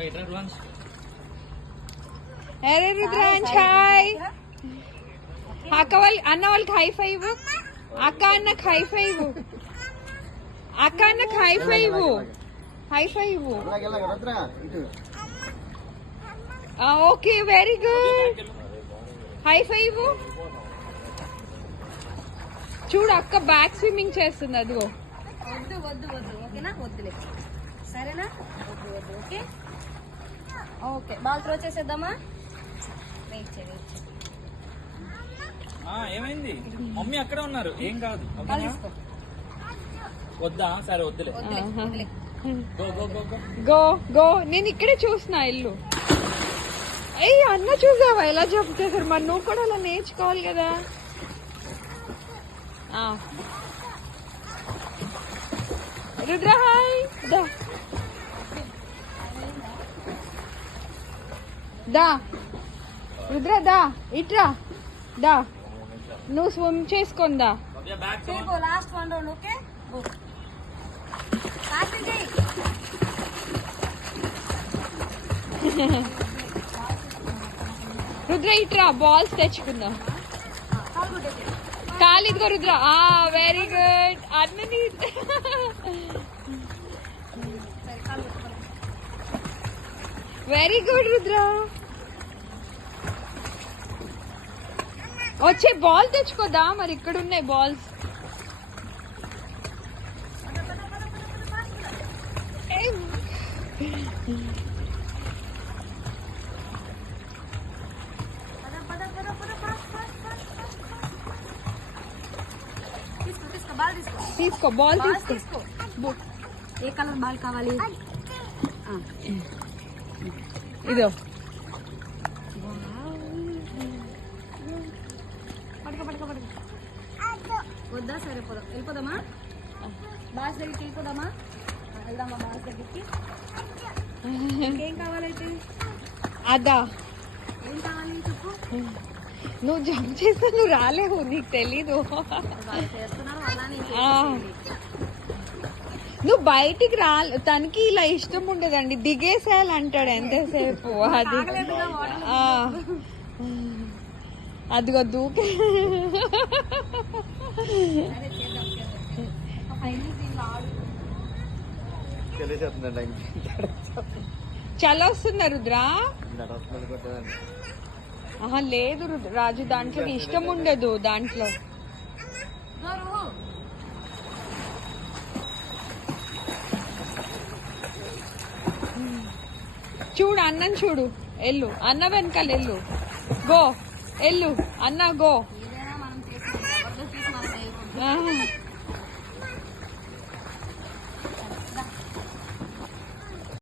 అరే రుద్రాంశ్ హాయ్. అక్క వాళ్ళు అన్న వాళ్ళకి హై ఫైవ్. అక్క అన్నకు హై ఫైవ్. అక్క అన్నకు high five. High five. Okay very good. High five. చూడు అక్క బ్యాక్ స్విమ్మింగ్ చేస్తుంది. అదిగో వద్దు వద్దు వద్దు ఓకేనా, వద్దులే సరేనా, వద్దు వద్దు ఓకే. ఓకే బాల్ త్రో చేసేద్దామా? వెయిట్ చేయి వెయిట్ చేయి. ఏమైంది? మమ్మీ అక్కడే ఉన్నారు, ఏం కాదు. బాల్ తీసుకో. వద్దా? సరే వద్దులే. వద్దులే వద్దులే. Go go go go go go. నేను ఇక్కడే చూసిన ఇల్లు. అయ్యి అన్న చూసావా ఎలా జంప్ చేశారు? మరి నువ్వు కూడా అలా నేర్చుకోవాలి కదా. రుద్ర హాయ్. దా దా రుద్ర దా ఇట్రా దా. నువ్వు స్విమ్ చేసుకుందా? చేయగో last one round okay. Go fast చేయి. రుద్ర ఇట్రా బాల్స్ తెచ్చుకుందాం. కాల్ గుడ్డే. కాలిదిగో రుద్ర. Very good. అన్నని సరే కాల్ గుడ్డే. Very good Rudra. వచ్చే బాల్ తెచ్చుకోదా? మరి ఇక్కడ ఉన్నాయి బాల్స్. తీసుకో బాల్ తీసుకో. తీసుకో బాల్ బాల్ తీసుకో. తీసుకో. ఏ కలర్ బాల్ కావాలి? ఇదో పడుకో పడుకో పడుకో. వద్దా? సరే పోదాం, వెళ్ళిపోదామా? బాస్ దగ్గరికి వెళ్ళిపోదామా? వెళ్దామా బాస్ దగ్గరికి? ఏం కావాలైతే? అదా ఏం కావాలి చెప్పు. నువ్వు జంప్ చేస్తా, నువ్వు రాలేవు, నీకు తెలీదు. వాళ్ళు చేస్తున్నారు అలానే ఆ. నువ్వు బయటికి రా. తనకి ఇలా ఇష్టం ఉండదండి, దిగేసేయాలి అంటాడు ఎంతసేపు. అది అదిగో దూకే. చల్ల వస్తుందా రుద్ర? లేదు రాజు, దాంట్లో ఇష్టం ఉండదు. దాంట్లో చూడు అన్నం చూడు. ఎల్లు అన్న వెనకాల ఎల్లు. గో ఎల్లు అన్న గో. ఏదైనా మనం చేసిన